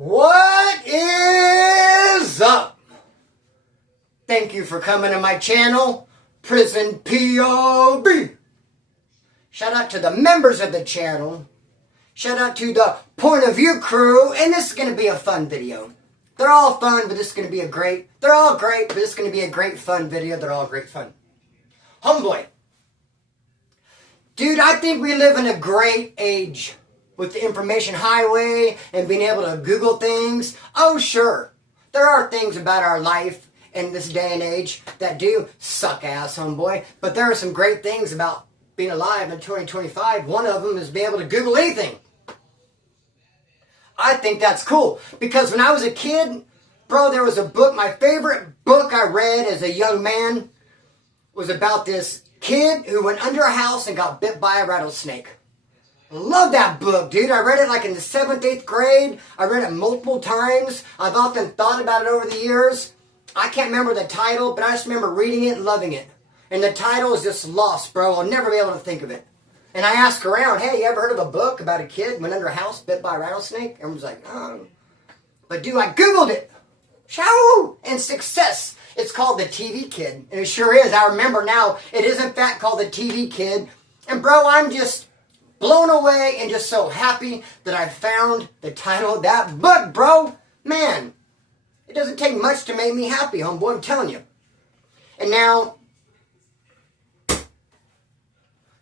What is up? Thank you for coming to my channel, Prison POV. Shout out to the members of the channel. Shout out to the Point of View crew. And this is going to be a fun video. They're all fun, but this is going to be they're all great, but this is going to be a great fun video. They're all great fun. Homeboy. Dude, I think we live in a great age with the information highway and being able to Google things. Oh, sure. There are things about our life in this day and age that do suck ass, homeboy. But there are some great things about being alive in 2025. One of them is being able to Google anything. I think that's cool. Because when I was a kid, bro, there was a book. My favorite book I read as a young man was about this kid who went under a house and got bit by a rattlesnake. Love that book, dude. I read it like in the 7th, 8th grade. I read it multiple times. I've often thought about it over the years. I can't remember the title, but I just remember reading it and loving it. And the title is just lost, bro. I'll never be able to think of it. And I asked around, hey, you ever heard of a book about a kid went under a house bit by a rattlesnake? Everyone's like, oh. But dude, I Googled it. Shoo! And success. It's called The TV Kid. And it sure is. I remember now. It is in fact called The TV Kid. And bro, I'm just blown away and just so happy that I found the title of that book, bro. Man, it doesn't take much to make me happy, homeboy, I'm telling you. And now,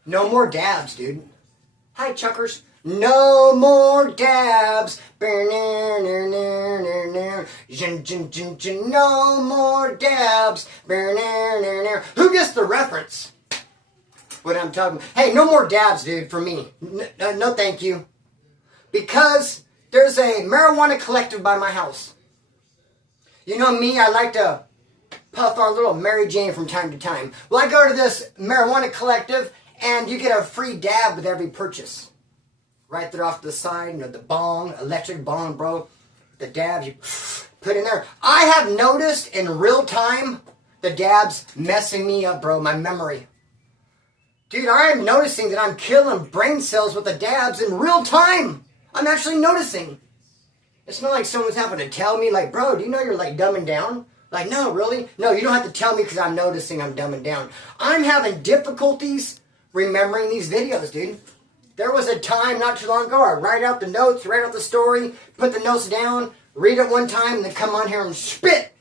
no more dabs, dude. Hi, Chuckers. No more dabs. No more dabs. Who gets the reference? What I'm talking about. Hey, no more dabs, dude, for me. No, thank you. Because there's a marijuana collective by my house. You know me, I like to puff on a little Mary Jane from time to time. Well, I go to this marijuana collective, and you get a free dab with every purchase. Right there off to the side, you know, the bong, electric bong, bro. The dabs you put in there. I have noticed in real time the dabs messing me up, bro, my memory. Dude, I am noticing that I'm killing brain cells with the dabs in real time. I'm actually noticing. It's not like someone's having to tell me, like, bro, do you know you're, like, dumbing down? Like, no, really? No, you don't have to tell me because I'm noticing I'm dumbing down. I'm having difficulties remembering these videos, dude. There was a time not too long ago, I write out the notes, write out the story, put the notes down, read it one time, and then come on here and spit.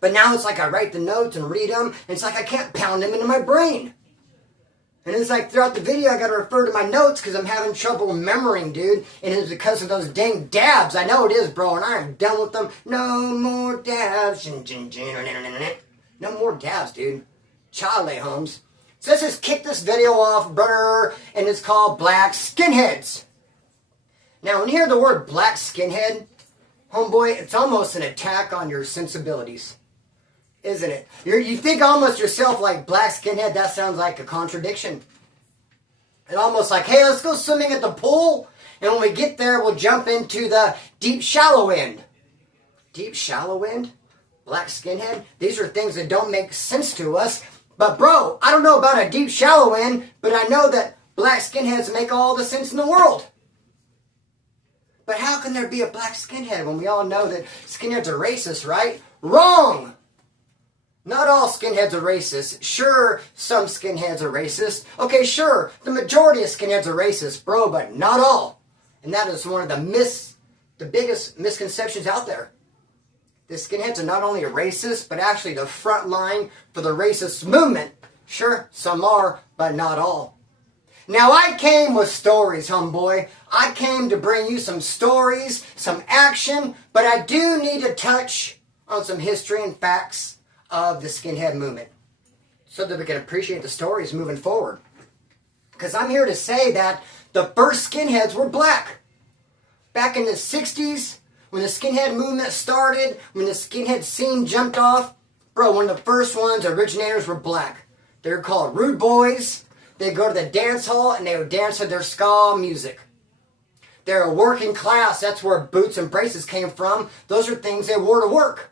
But now it's like I write the notes and read them, and it's like I can't pound them into my brain. And it's like throughout the video, I got to refer to my notes because I'm having trouble remembering, dude. And it's because of those dang dabs. I know it is, bro, and I am done with them. No more dabs. No more dabs, dude. Chale, Holmes. So let's just kick this video off, brother, and it's called Black Skinheads. Now, when you hear the word black skinhead, homeboy, it's almost an attack on your sensibilities. Isn't it? You think almost yourself like black skinhead, that sounds like a contradiction. It's almost like, hey, let's go swimming at the pool, and when we get there, we'll jump into the deep shallow end. Deep shallow end? Black skinhead? These are things that don't make sense to us. But bro, I don't know about a deep shallow end, but I know that black skinheads make all the sense in the world. But how can there be a black skinhead when we all know that skinheads are racist, right? Wrong! Not all skinheads are racist. Sure, some skinheads are racist. Okay, sure, the majority of skinheads are racist, bro, but not all. And that is one of the biggest misconceptions out there. The skinheads are not only a racist, but actually the front line for the racist movement. Sure, some are, but not all. Now, I came with stories, homeboy. I came to bring you some stories, some action, but I do need to touch on some history and facts of the skinhead movement so that we can appreciate the stories moving forward. Because I'm here to say that the first skinheads were black. Back in the 60s, when the skinhead movement started, when the skinhead scene jumped off, bro, one of the first ones, originators were black. They were called rude boys. They'd go to the dance hall and they would dance to their ska music. They're a working class. That's where boots and braces came from. Those are things they wore to work.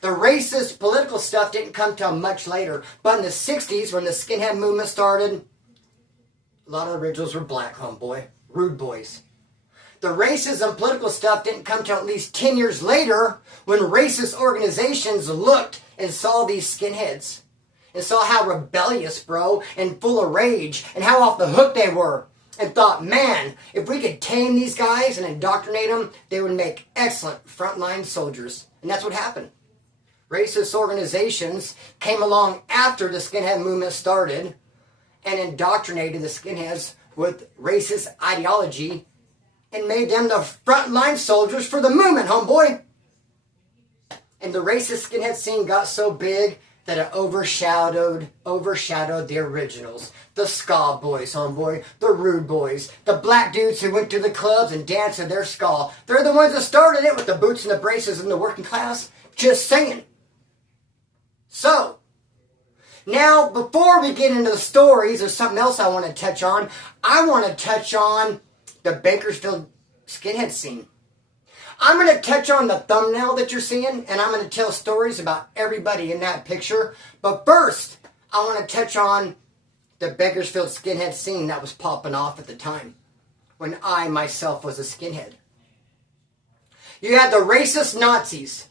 The racist political stuff didn't come till much later. But in the 60s, when the skinhead movement started, a lot of the originals were black, homeboy. Rude boys. The racism political stuff didn't come till at least 10 years later when racist organizations looked and saw these skinheads and saw how rebellious, bro, and full of rage and how off the hook they were and thought, man, if we could tame these guys and indoctrinate them, they would make excellent frontline soldiers. And that's what happened. Racist organizations came along after the skinhead movement started and indoctrinated the skinheads with racist ideology and made them the frontline soldiers for the movement, homeboy. And the racist skinhead scene got so big that it overshadowed the originals. The ska boys, homeboy. The rude boys. The black dudes who went to the clubs and danced to their ska. They're the ones that started it with the boots and the braces and the working class. Just saying. So, now before we get into the stories, there's something else I want to touch on. I want to touch on the Bakersfield skinhead scene. I'm going to touch on the thumbnail that you're seeing, and I'm going to tell stories about everybody in that picture. But first, I want to touch on the Bakersfield skinhead scene that was popping off at the time, when I myself was a skinhead. You had the racist Nazis,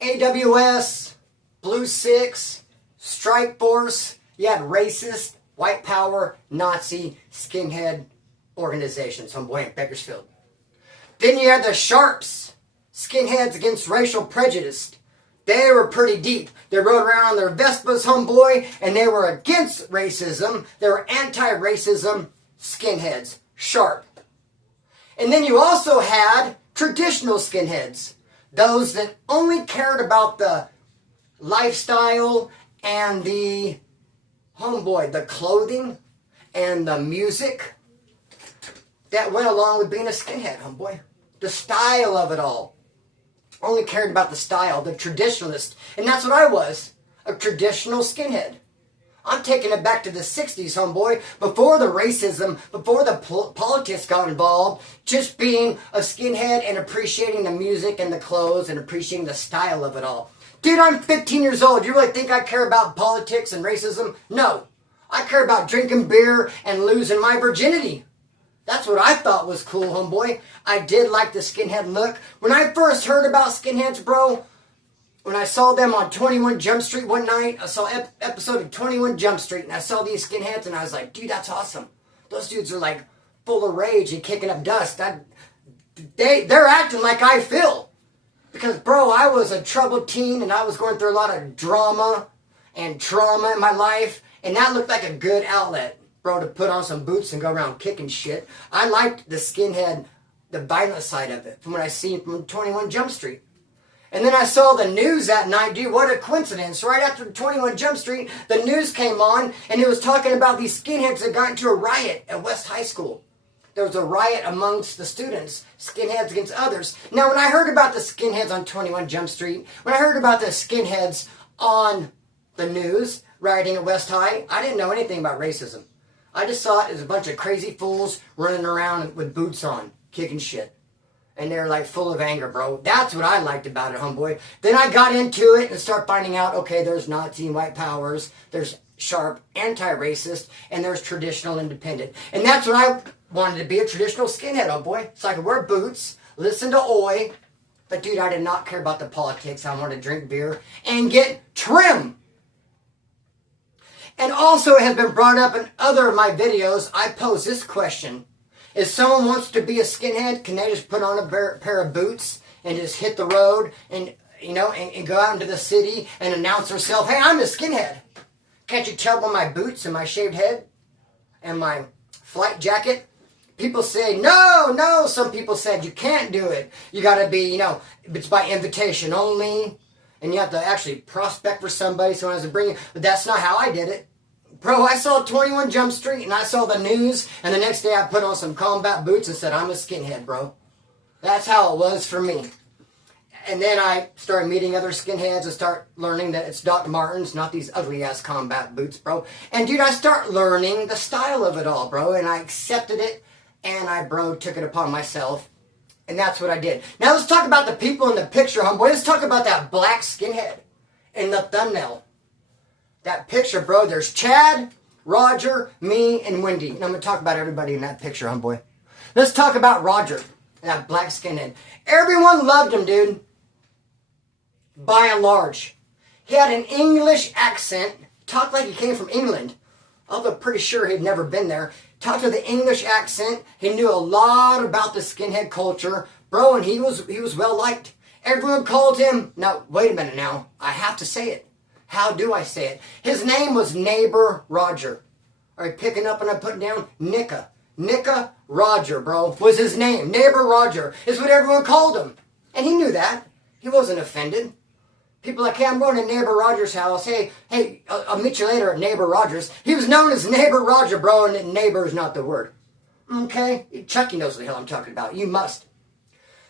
AWS, Blue Six, Strike Force. You had racist, white power, Nazi, skinhead organizations, homeboy, in Bakersfield. Then you had the Sharps, skinheads against racial prejudice. They were pretty deep. They rode around on their Vespas, homeboy, and they were against racism. They were anti-racism skinheads, sharp. And then you also had traditional skinheads, those that only cared about the lifestyle and the, homeboy, the clothing and the music that went along with being a skinhead, homeboy. The style of it all. Only cared about the style, the traditionalist. And that's what I was, a traditional skinhead. I'm taking it back to the 60s, homeboy, before the racism, before the politics got involved, just being a skinhead and appreciating the music and the clothes and appreciating the style of it all. Dude, I'm 15 years old. You really think I care about politics and racism? No. I care about drinking beer and losing my virginity. That's what I thought was cool, homeboy. I did like the skinhead look. When I first heard about skinheads, bro, when I saw them on 21 Jump Street one night, I saw episode of 21 Jump Street, and I saw these skinheads, and I was like, dude, that's awesome. Those dudes are like full of rage and kicking up dust. They're acting like I feel. Because, bro, I was a troubled teen, and I was going through a lot of drama and trauma in my life, and that looked like a good outlet, bro, to put on some boots and go around kicking shit. I liked the skinhead, the violent side of it, from what I seen from 21 Jump Street. And then I saw the news that night. Dude, what a coincidence. Right after 21 Jump Street, the news came on, and it was talking about these skinheads that got into a riot at West High School. There was a riot amongst the students, skinheads against others. Now, when I heard about the skinheads on 21 Jump Street, when I heard about the skinheads on the news rioting at West High, I didn't know anything about racism. I just saw it as a bunch of crazy fools running around with boots on, kicking shit. And they're like full of anger, bro. That's what I liked about it, homeboy. Then I got into it and started finding out, okay, there's Nazi and white powers, there's sharp anti-racist, and there's traditional independent. And that's what I wanted to be, a traditional skinhead, homeboy. So I could wear boots, listen to Oi. But dude, I did not care about the politics. I wanted to drink beer and get trim. And also, it has been brought up in other of my videos. I pose this question. If someone wants to be a skinhead, can they just put on a pair of boots and just hit the road and, you know, and go out into the city and announce themselves, hey, I'm a skinhead. Can't you tell by my boots and my shaved head and my flight jacket? People say, no. Some people said you can't do it. You got to be, you know, it's by invitation only. And you have to actually prospect for somebody, someone has to bring you. But that's not how I did it. Bro, I saw 21 Jump Street and I saw the news, and the next day I put on some combat boots and said, I'm a skinhead, bro. That's how it was for me. And then I started meeting other skinheads and start learning that it's Doc Martens, not these ugly-ass combat boots, bro. And, dude, I start learning the style of it all, bro, and I accepted it, and I, bro, took it upon myself, and that's what I did. Now, let's talk about the people in the picture, homeboy. Let's talk about that black skinhead in the thumbnail. That picture, bro, there's Chad, Roger, me, and Wendy. And I'm going to talk about everybody in that picture, homeboy. Let's talk about Roger, that black skinhead. Everyone loved him, dude. By and large. He had an English accent. Talked like he came from England. Although pretty sure he'd never been there. Talked with an English accent. He knew a lot about the skinhead culture. Bro, and he was well liked. Everyone called him... Now, wait a minute now. I have to say it. How do I say it? His name was Neighbor Roger. Are you picking up and I'm putting down? Nicka Roger, bro, was his name. Neighbor Roger is what everyone called him. And he knew that. He wasn't offended. People like, hey, I'm going to Neighbor Roger's house. Hey, I'll meet you later at Neighbor Roger's. He was known as Neighbor Roger, bro, and neighbor is not the word. Okay? Chucky knows what the hell I'm talking about. You must.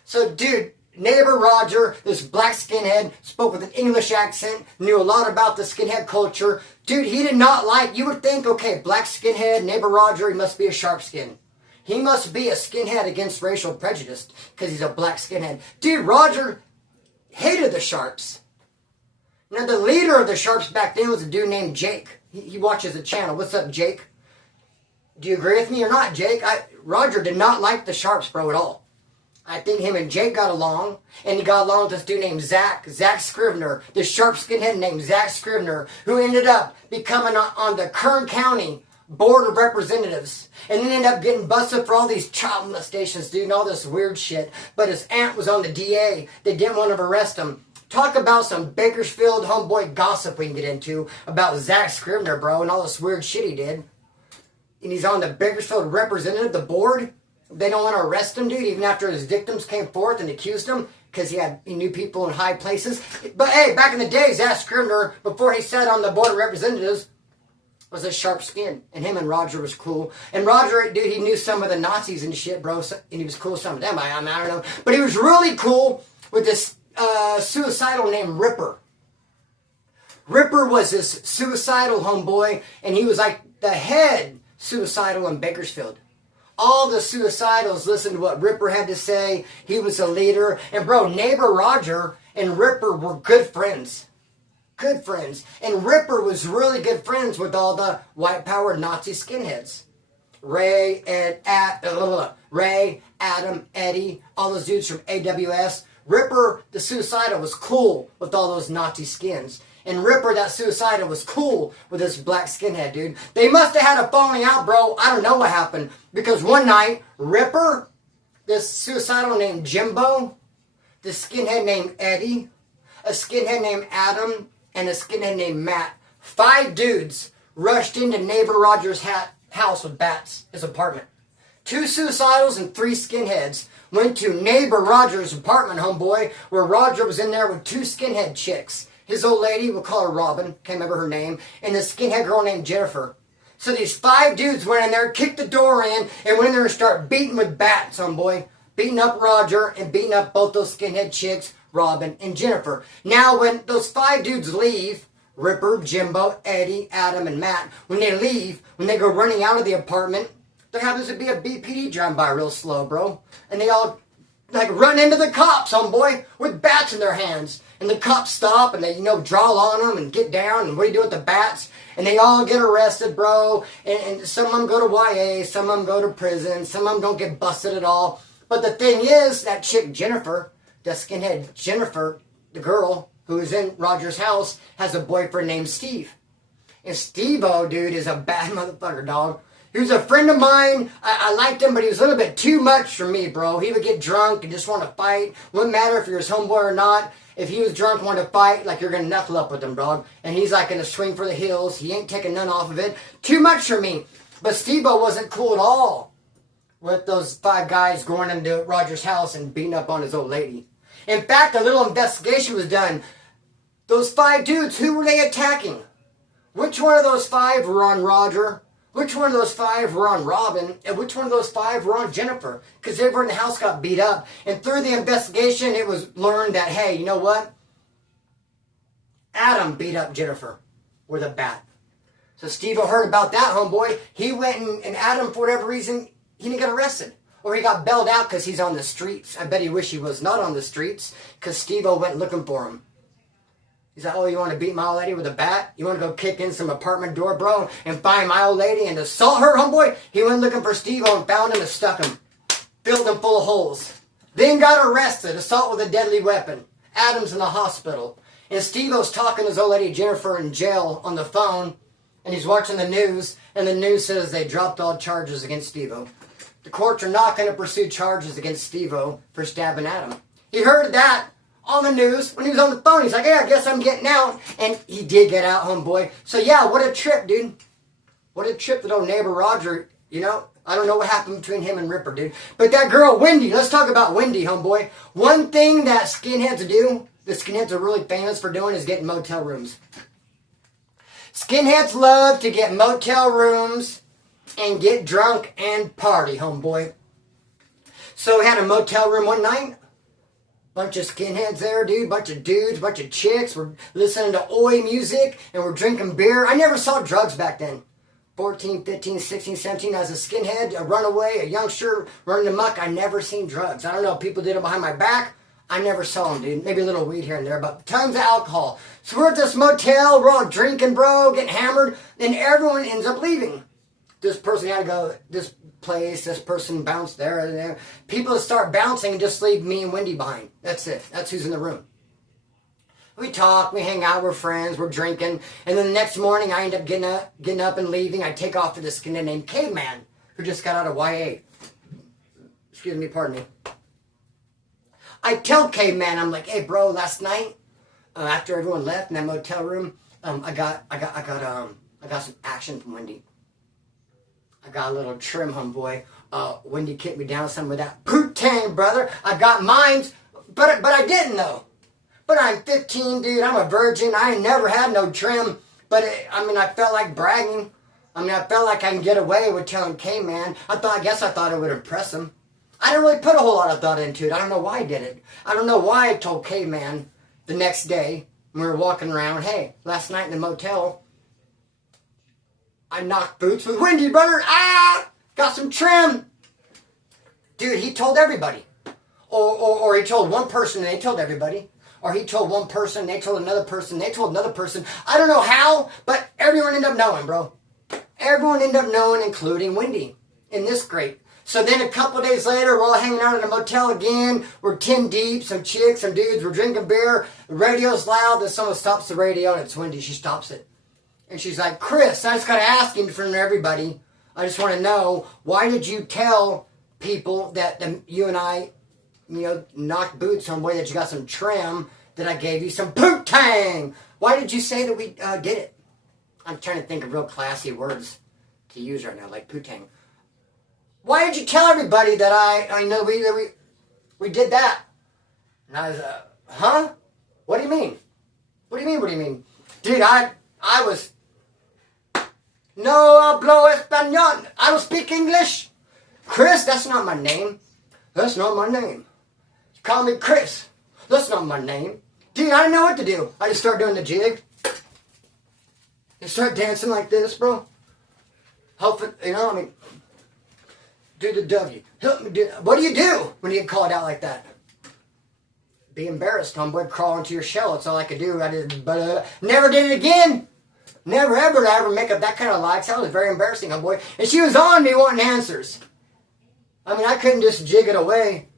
So, dude, Neighbor Roger, this black skinhead, spoke with an English accent, knew a lot about the skinhead culture. Dude, he did not like, you would think, okay, black skinhead, Neighbor Roger, he must be a sharp skin. He must be a skinhead against racial prejudice because he's a black skinhead. Dude, Roger hated the Sharps. Now, the leader of the Sharps back then was a dude named Jake. He watches the channel. What's up, Jake? Do you agree with me or not, Jake? Roger did not like the Sharps, bro, at all. I think him and Jake got along, and he got along with this dude named Zach Scrivener, this sharp skinhead named Zach Scrivener, who ended up becoming on the Kern County Board of Representatives, and then ended up getting busted for all these child molestations, dude, and all this weird shit. But his aunt was on the DA. They didn't want to arrest him. Talk about some Bakersfield homeboy gossip we can get into about Zach Scrivener, bro, and all this weird shit he did. And he's on the Bakersfield Representative, the board. They don't want to arrest him, dude, even after his victims came forth and accused him because he knew people in high places. But hey, back in the day, Zach Scrivener, before he sat on the Board of Representatives, was a sharp skin. And him and Roger was cool. And Roger, dude, he knew some of the Nazis and shit, bro. And he was cool with some of them. I don't know. But he was really cool with this suicidal named Ripper. Ripper was this suicidal homeboy, and he was like the head suicidal in Bakersfield. All the suicidals listened to what Ripper had to say. He was a leader. And bro, Neighbor Roger and Ripper were good friends. Good friends. And Ripper was really good friends with all the white power Nazi skinheads. Ray, Adam, Eddie, all those dudes from AWS. Ripper, the suicidal, was cool with all those Nazi skins. And Ripper, that suicidal, was cool with this black skinhead, dude. They must have had a falling out, bro. I don't know what happened. Because one night, Ripper, this suicidal named Jimbo, this skinhead named Eddie, a skinhead named Adam, and a skinhead named Matt, 5 dudes rushed into Neighbor Roger's house with bats, his apartment. 2 suicidals and 3 skinheads went to Neighbor Roger's apartment, homeboy, where Roger was in there with 2 skinhead chicks. His old lady, we'll call her Robin, can't remember her name, and this skinhead girl named Jennifer. So these 5 dudes went in there, kicked the door in, and went in there and started beating with bats, homeboy. Beating up Roger and beating up both those skinhead chicks, Robin and Jennifer. Now when those 5 dudes leave, Ripper, Jimbo, Eddie, Adam, and Matt, when they leave, when they go running out of the apartment, there happens to be a BPD driving by real slow, bro. And they all like run into the cops, homeboy, with bats in their hands. And the cops stop and they, draw on them and get down. And what do you do with the bats? And they all get arrested, bro. And some of them go to YA, some of them go to prison, some of them don't get busted at all. But the thing is, that chick Jennifer, the skinhead Jennifer, the girl who is in Roger's house, has a boyfriend named Steve. And Steve-O, dude, is a bad motherfucker, dog. He was a friend of mine. I liked him, but he was a little bit too much for me, bro. He would get drunk and just want to fight. Wouldn't matter if you're his homeboy or not. If he was drunk and wanted to fight, like you're going to knuckle up with him, dog. And he's like going to swing for the hills. He ain't taking none off of it. Too much for me. But Steve-O wasn't cool at all with those 5 guys going into Roger's house and beating up on his old lady. In fact, a little investigation was done. Those 5 dudes, who were they attacking? Which one of those 5 were on Roger? Which one of those 5 were on Robin? And which one of those 5 were on Jennifer? Because everyone in the house got beat up. And through the investigation, it was learned that, hey, you know what? Adam beat up Jennifer with a bat. So Steve-O heard about that, homeboy. He went and Adam, for whatever reason, he didn't get arrested. Or he got bailed out because he's on the streets. I bet he wished he was not on the streets because Steve-O went looking for him. He's like, oh, you want to beat my old lady with a bat? You want to go kick in some apartment door, bro, and find my old lady and assault her, homeboy? He went looking for Steve-O and found him and stuck him. filled and full of holes. Then got arrested, assault with a deadly weapon. Adam's in the hospital. And Stevo's talking to his old lady Jennifer in jail on the phone. And he's watching the news. And the news says they dropped all charges against Stevo. The courts are not going to pursue charges against Stevo for stabbing Adam. He heard that on the news when he was on the phone. He's like, yeah, I guess I'm getting out. And he did get out, homeboy. So yeah, what a trip, dude. What a trip that old neighbor Roger, you know. I don't know what happened between him and Ripper, dude. But that girl, Wendy, let's talk about Wendy, homeboy. One thing that skinheads do, the skinheads are really famous for doing, is getting motel rooms. Skinheads love to get motel rooms and get drunk and party, homeboy. So we had a motel room one night. Bunch of skinheads there, dude. Bunch of dudes, bunch of chicks. We're listening to oi music and we're drinking beer. I never saw drugs back then. 14, 15, 16, 17, as a skinhead, a runaway, a youngster, running amok, I never seen drugs. I don't know, people did it behind my back. I never saw them, dude. Maybe a little weed here and there, but tons of alcohol. So we're at this motel, we're all drinking, bro, getting hammered, then everyone ends up leaving. This person had to go this place, this person bounced there and there. People start bouncing and just leave me and Wendy behind. That's it. That's who's in the room. We talk, we hang out, we're friends, we're drinking, and then the next morning I end up getting up and leaving. I take off to this skinhead named Caveman, who just got out of YA. Excuse me, pardon me. I tell Caveman, I'm like, hey bro, last night, after everyone left in that motel room, I got some action from Wendy. I got a little trim, homeboy. Wendy kicked me down some with that poot-tang, brother. I got mines, but I didn't though. But I'm 15, dude. I'm a virgin. I ain't never had no trim. But, I felt like bragging. I felt like I can get away with telling K-Man. I guess I thought it would impress him. I didn't really put a whole lot of thought into it. I don't know why I did it. I don't know why I told K-Man the next day when we were walking around, hey, last night in the motel, I knocked boots with Wendy, brother. Got some trim. Dude, he told everybody. Or he told one person and they told everybody. Or he told one person, they told another person, they told another person. I don't know how, but everyone ended up knowing, bro. Everyone ended up knowing, including Wendy. And this great. So then a couple days later, we're all hanging out at a motel again. We're 10 deep, some chicks, some dudes. We're drinking beer. The radio's loud. Then someone stops the radio, and it's Wendy. She stops it. And she's like, Chris, I just got to ask you in front of everybody. I just want to know, why did you tell people that you and I, knocked boots on, way that you got some trim, that I gave you some poot-tang? Why did you say that we did it? I'm trying to think of real classy words to use right now, like poot-tang. Why did you tell everybody that I know we did that? And I was, huh? What do you mean? What do you mean? Dude, I was, no hablo español. I don't speak English. Chris, that's not my name. That's not my name. Call me Chris. That's not my name. Dude, I didn't know what to do. I just started doing the jig. You start dancing like this, bro. Hopefully, do the W. Help me do. What do you do when you get called out like that? Be embarrassed, homeboy. Crawl into your shell. That's all I could do. I did, but never did it again. Never ever make up that kind of lie. That was very embarrassing, homeboy. And she was on me wanting answers. I couldn't just jig it away.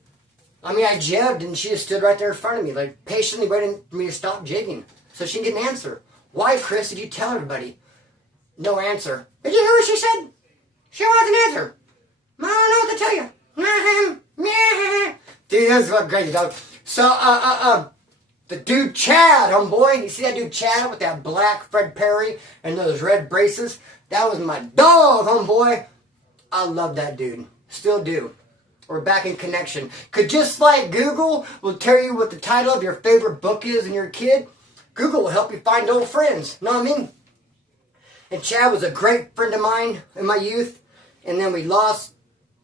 I jibbed and she just stood right there in front of me, like patiently waiting for me to stop jigging so she can get an answer. Why, Chris, did you tell everybody? No answer. Did you hear what she said? She wants an answer. I don't know what to tell you. Dude, that's what crazy, dog. So, the dude Chad, homeboy. You see that dude Chad with that black Fred Perry and those red braces? That was my dog, homeboy. I love that dude. Still do. We're back in connection. Could just like Google will tell you what the title of your favorite book is and you're a kid, Google will help you find old friends. Know what I mean? And Chad was a great friend of mine in my youth. And then we lost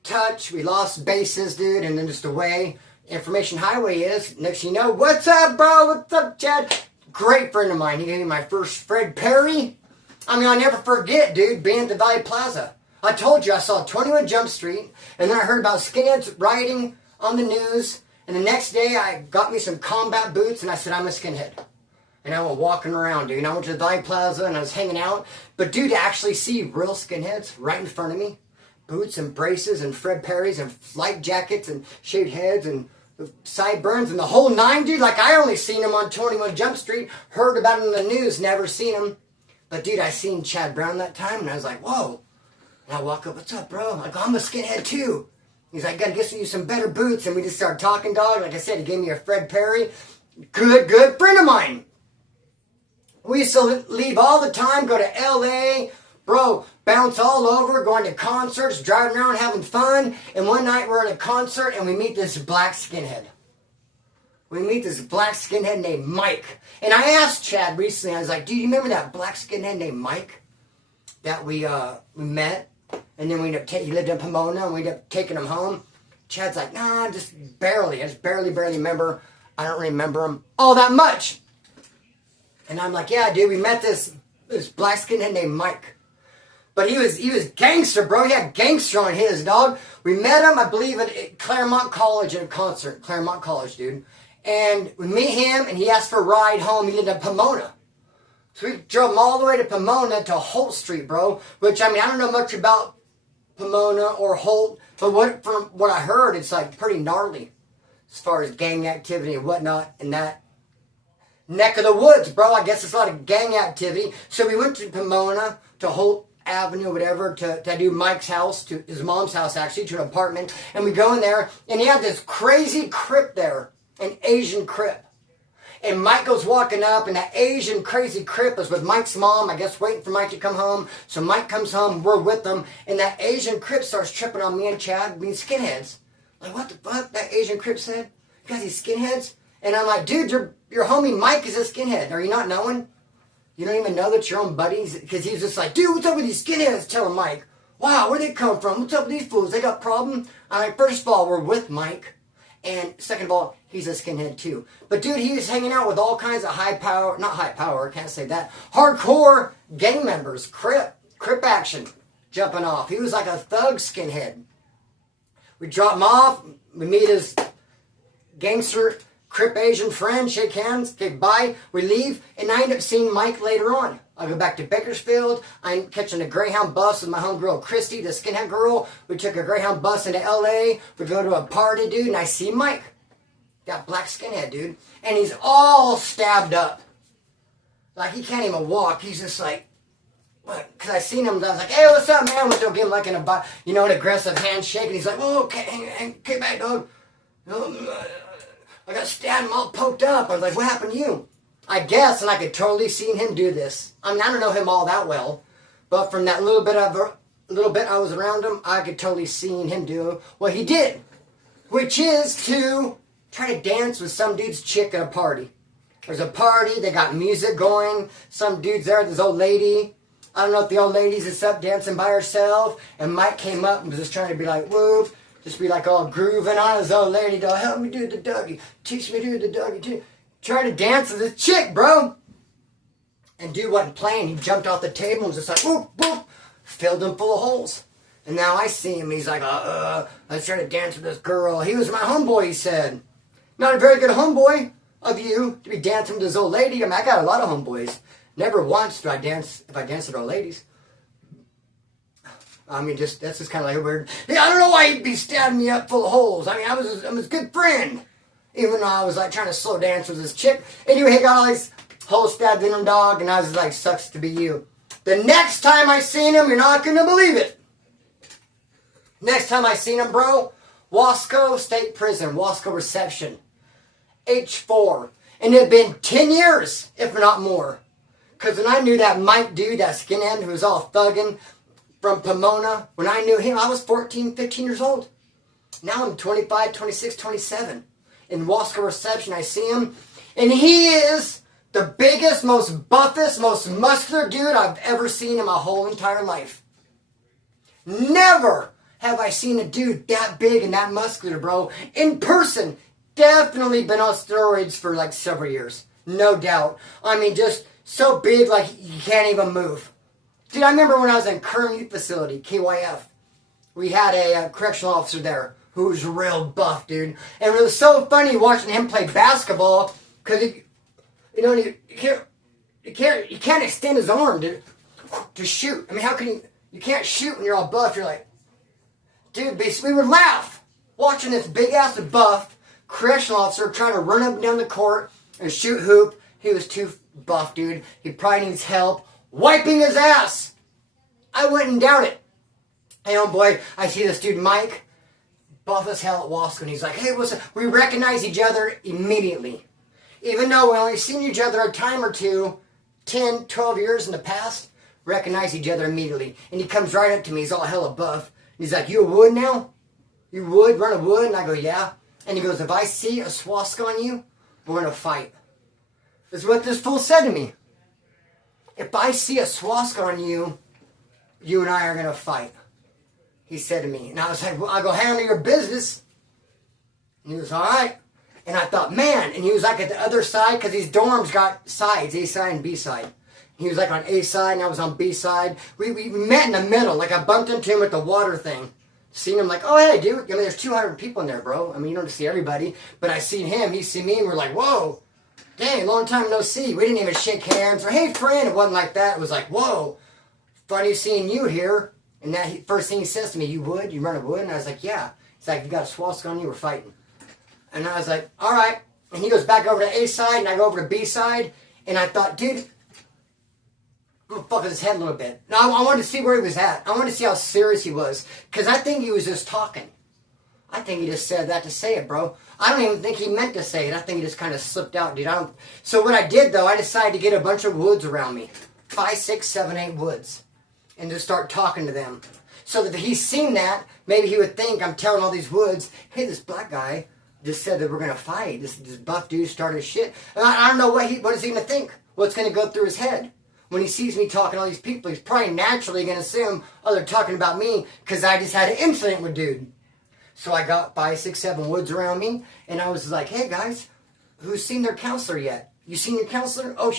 touch. We lost bases, dude. And then just the way Information Highway is. Next thing you know, what's up, bro? What's up, Chad? Great friend of mine. He gave me my first Fred Perry. I'll never forget, dude, being at the Valley Plaza. I told you I saw 21 Jump Street, and then I heard about skinheads rioting on the news, and the next day I got me some combat boots, and I said, I'm a skinhead. And I was walking around, dude. I went to the Valley Plaza, and I was hanging out. But, dude, to actually see real skinheads right in front of me, boots and braces and Fred Perry's and flight jackets and shaved heads and sideburns and the whole nine, dude. Like, I only seen him on 21 Jump Street, heard about him in the news, never seen him. But, dude, I seen Chad Brown that time, and I was like, whoa. And I walk up, what's up, bro? I'm like, I'm a skinhead, too. He's like, gotta get you some better boots. And we just started talking, dog. Like I said, he gave me a Fred Perry. Good friend of mine. We used to leave all the time, go to L.A., bro, bounce all over, going to concerts, driving around, having fun. And one night we're at a concert, and we meet this black skinhead. We meet this black skinhead named Mike. And I asked Chad recently, I was like, do you remember that black skinhead named Mike that we met? And then he lived in Pomona, and we ended up taking him home. Chad's like, nah, just barely. I just barely remember. I don't remember him all that much. And I'm like, yeah, dude, we met this black skinhead named Mike. But he was gangster, bro. He had gangster on his, dog. We met him, I believe, at Claremont College at a concert. Claremont College, dude. And we meet him, and he asked for a ride home. He lived in Pomona. So we drove him all the way to Pomona to Holt Street, bro. Which, I mean, I don't know much about Pomona or Holt. But from what I heard, it's like pretty gnarly as far as gang activity and whatnot in that neck of the woods, bro. I guess it's a lot of gang activity. So we went to Pomona, to Holt Avenue, whatever, to do Mike's house, to his mom's house, actually, to an apartment. And we go in there, and he had this crazy crip there, an Asian crip. And Mike goes walking up, and that Asian crazy crip is with Mike's mom, I guess, waiting for Mike to come home. So Mike comes home, we're with them, and that Asian crip starts tripping on me and Chad, being skinheads. Like, what the fuck? That Asian crip said? You guys, these skinheads? And I'm like, dude, your homie Mike is a skinhead. Are you not knowing? You don't even know that your own buddies? Because he's just like, dude, what's up with these skinheads? Tell him, Mike. Wow, where'd they come from? What's up with these fools? They got problem? I'm like, first of all, we're with Mike. And second of all, he's a skinhead too. But dude, he was hanging out with all kinds of not high power, can't say that, hardcore gang members, crip action, jumping off. He was like a thug skinhead. We drop him off, we meet his gangster crip Asian friend, shake hands, okay, bye, we leave, and I end up seeing Mike later on. I go back to Bakersfield. I'm catching a Greyhound bus with my homegirl Christy, the skinhead girl. We took a Greyhound bus into LA. We go to a party, dude, and I see Mike. That black skinhead, dude. And he's all stabbed up. Like, he can't even walk. He's just like, what? Because I seen him, I was like, hey, what's up, man? Went to give him like an aggressive handshake. And he's like, whoa, okay, get back, dog. I got stabbed and all poked up. I was like, what happened to you? I guess, and I could totally see him do this. I mean, I don't know him all that well, but from that little bit I was around him, I could totally see him do what he did, which is to try to dance with some dude's chick at a party. There's a party, they got music going, some dude's there, this old lady. I don't know if the old lady's just up dancing by herself, and Mike came up and was just trying to be like, whoop, just be like all grooving on his old lady, dog, help me do the Dougie, teach me to do the Dougie, too. Trying to dance with this chick, bro. And dude wasn't playing. He jumped off the table and was just like, whoop, whoop. Filled him full of holes. And now I see him. He's like, I was trying to dance with this girl. He was my homeboy, he said. Not a very good homeboy of you to be dancing with this old lady. I mean, I got a lot of homeboys. Never once do I dance if I dance with old ladies. I mean, that's just kind of like a weird. Yeah, I don't know why he'd be stabbing me up full of holes. I mean, I'm his good friend. Even though I was like trying to slow dance with this chick. Anyway, he got all these holes stabbed in him, dog, and I was like, sucks to be you. The next time I seen him, you're not going to believe it. Next time I seen him, bro, Wasco State Prison, Wasco Reception, H4. And it had been 10 years, if not more. Because when I knew that Mike dude, that skinhead who was all thugging from Pomona, when I knew him, I was 14, 15 years old. Now I'm 25, 26, 27. In Wasco Reception, I see him, and he is the biggest, most buffest, most muscular dude I've ever seen in my whole entire life. Never have I seen a dude that big and that muscular, bro. In person, definitely been on steroids for like several years. No doubt. I mean, just so big, like you can't even move. Dude, I remember when I was in Kern Youth Facility, KYF. We had a correctional officer there who was real buff, dude. And it was so funny watching him play basketball because you can't extend his arm to shoot. I mean, how can you can't shoot when you're all buff. You're like, Dude, we would laugh watching this big-ass buff correctional officer trying to run up and down the court and shoot hoop. He was too buff, dude. He probably needs help wiping his ass. I wouldn't doubt it. Hey, homeboy, I see this dude, Mike, buff as hell at Wasco, and he's like, hey, what's up? We recognize each other immediately. Even though we only seen each other a time or two, 10, 12 years in the past, recognize each other immediately. And he comes right up to me. He's all hella buff. He's like, you a wood now? You wood? Run a wood? And I go, yeah. And he goes, if I see a swastika on you, we're going to fight. This is what this fool said to me. If I see a swastika on you, you and I are going to fight. He said to me. And I was like, well, I'll go handle your business. And he was all right. And I thought, man. And he was like at the other side, because these dorms got sides, A side and B side. He was like on A side, and I was on B side. We met in the middle. Like, I bumped into him at the water thing. Seen him like, oh, hey, dude. I mean, there's 200 people in there, bro. I mean, you don't see everybody. But I seen him. He seen me, and we're like, whoa. Dang, long time no see. We didn't even shake hands. Or, hey, friend. It wasn't like that. It was like, whoa. Funny seeing you here. And that first thing he says to me, you would? You run a wood? And I was like, yeah. He's like, you got a swastika on you? We're fighting. And I was like, all right. And he goes back over to A side, and I go over to B side. And I thought, dude, I'm going to fuck with his head a little bit. Now, I wanted to see where he was at. I wanted to see how serious he was. Because I think he was just talking. I think he just said that to say it, bro. I don't even think he meant to say it. I think he just kind of slipped out, dude. So what I did, though, I decided to get a bunch of woods around me. 5, 6, 7, 8 woods. And just start talking to them. So that if he's seen that, maybe he would think I'm telling all these woods, hey, this black guy just said that we're going to fight. This buff dude started shit. And I don't know what is he going to think? What's going to go through his head? When he sees me talking to all these people, he's probably naturally going to assume, oh, they're talking about me because I just had an incident with dude. So I got 5, 6, 7 woods around me, and I was like, hey, guys, who's seen their counselor yet? You seen your counselor? Oh,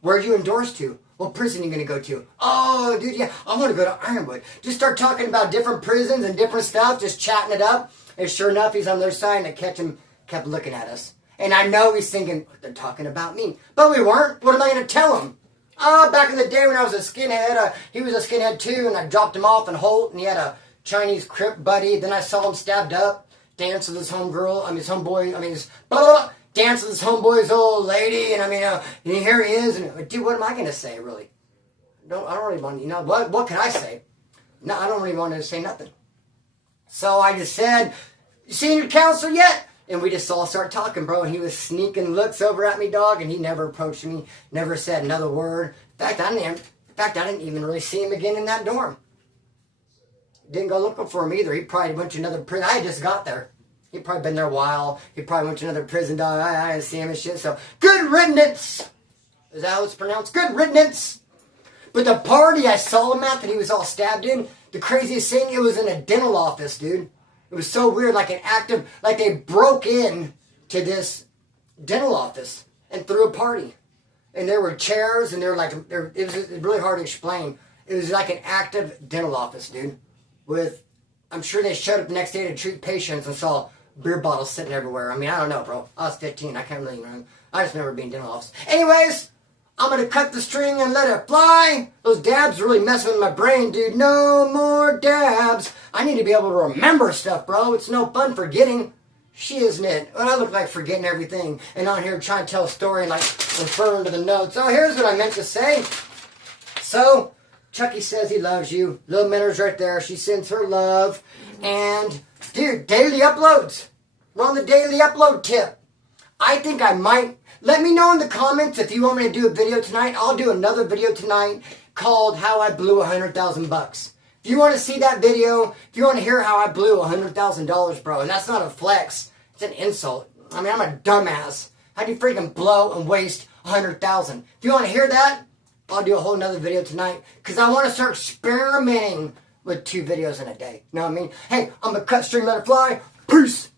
where are you endorsed to? What prison are you going to go to? Oh, dude, yeah, I want to go to Ironwood. Just start talking about different prisons and different stuff, just chatting it up. And sure enough, he's on their side, and I kept looking at us. And I know he's thinking, they're talking about me. But we weren't. What am I going to tell him? Back in the day when I was a skinhead, he was a skinhead too, and I dropped him off in Holt, and he had a Chinese crip buddy. Then I saw him stabbed up, dance with his homegirl, his homeboy, his blah, blah, blah, dance with his homeboy's old lady, and here he is, and dude, what am I going to say, really? I don't really want to, what can I say? No, I don't really want to say nothing. So I just said, you seen your counselor yet? And we just all start talking, bro. And he was sneaking looks over at me, dog. And he never approached me, never said another word. In fact, I didn't even really see him again in that dorm. Didn't go looking for him either. He probably went to another prison. I just got there. He'd probably been there a while. He probably went to another prison, dog. I didn't see him and shit. So, good riddance. Is that how it's pronounced? Good riddance. But the party I saw him at that he was all stabbed in, the craziest thing, it was in a dental office, dude. It was so weird, like they broke in to this dental office and threw a party. And there were chairs, and it was really hard to explain. It was like an active dental office, dude. I'm sure they showed up the next day to treat patients and saw beer bottles sitting everywhere. I don't know, bro. I was 15. I can't really remember. I just remember being in dental office. Anyways, I'm going to cut the string and let it fly. Those dabs are really messing with my brain, dude. No more dabs. I need to be able to remember stuff, bro. It's no fun forgetting. Shit, isn't it? Well, I look like forgetting everything. And on here trying to tell a story and referring to the notes. Oh, here's what I meant to say. So, Chucky says he loves you. Little Minner's right there. She sends her love. And, dude, daily uploads. We're on the daily upload tip. I think I might. Let me know in the comments if you want me to do a video tonight. I'll do another video tonight called How I Blew $100,000. If you want to see that video, if you want to hear how I blew $100,000, bro, and that's not a flex, it's an insult. I'm a dumbass. How do you freaking blow and waste $100,000? If you want to hear that, I'll do a whole nother video tonight because I want to start experimenting with 2 videos in a day. You know what I mean? Hey, I'm going to cut string, let it fly. Peace.